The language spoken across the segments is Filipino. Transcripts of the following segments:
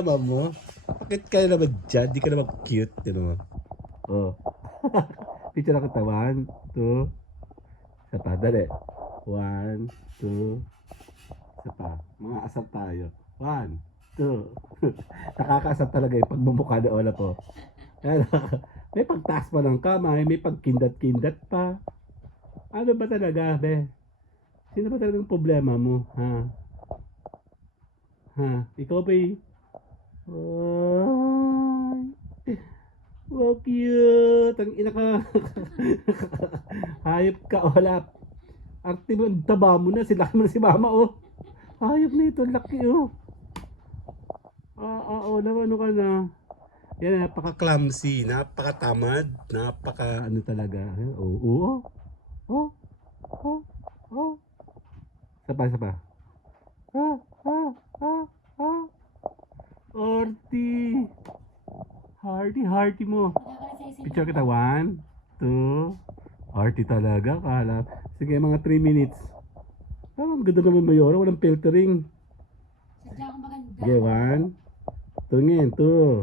drama mo? Bakit ka naman dyan? Di ka naman cute, you know? Oh. Picture ako ta. 1, 2. Isa pa, dali. 1, 2. Isa pa. Mga asar tayo. 1, 2. Nakakaasar talaga yung pagmumukha ni Ola po. May pagtaas pa ng kamay, may pagkindat-kindat pa. Ano ba talaga, be? Sino ba talagang problema mo, ha? Ha? Ikaw ba'y... Ay, wow, cute! Ang ina ka! Hayop ka, Olap! Arte mo, ang taba mo na, silaki mo na si mama, oh! Hayop na ito, laki, oh! Olap, ano ka na? Yan, napaka-clumsy, napaka-tamad, napaka-ano talaga. Oo, oh. Isa pa. Ah. Orti. Hearty mo. Picture kita. 1, 2. Arty talaga. Kala. Sige, mga 3 minutes. Ang ganda naman Mayora. Walang filtering. Sige, 1. Tungin. 2.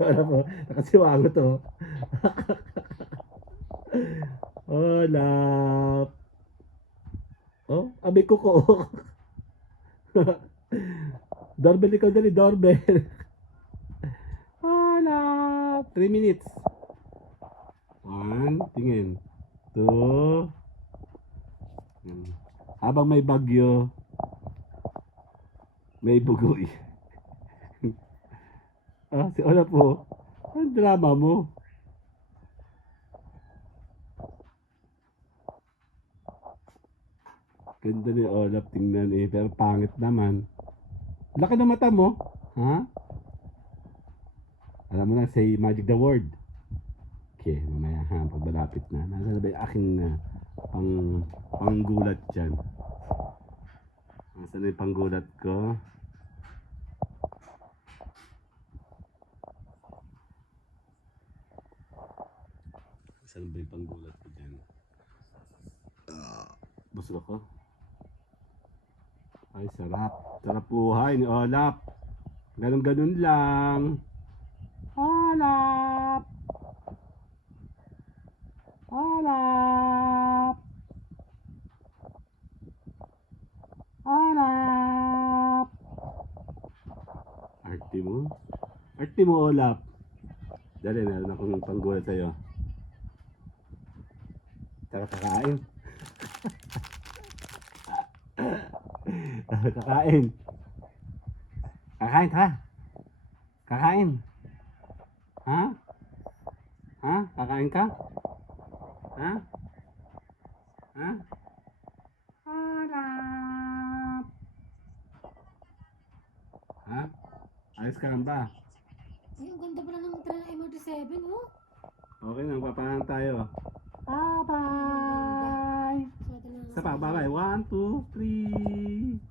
Wala po. Nakasiwango to. Olap. Oh, abi ko ko. Doorbell ikaw dali, doorbell. Olap. 3 minutes. 1, tingin. 2. Habang may bagyo, may bugoy. Si Olap po. Ang drama mo. Ganda ni Olap tingnan pero pangit naman. Laki ng mata mo, ha? Alam mo na, say magic the word. Okay, mamaya ha, pag malapit na. Nasaan na ba yung aking panggulat dyan? Nasaan na yung panggulat ko? Nasaan ba yung panggulat ko dyan? Busog ako. Ay, sarap. Sarap buhay ni Olap. Ganun-ganun lang. Olap! Olap! Olap! Arte mo? Arte mo, Olap. Dali, meron akong panggulat sa'yo. Tsaka kakain. Kakain. Kakain ha? Kakain. Ha? Ha? Kakain ka? Ha? Ha? Harap. Ha? Ayos ka lang ba? Ay, ang ganda pala ng trend MRT7, oh. Okay na, papahan tayo. Bye-bye! Sa pa, bye-bye. 1, 2, 3.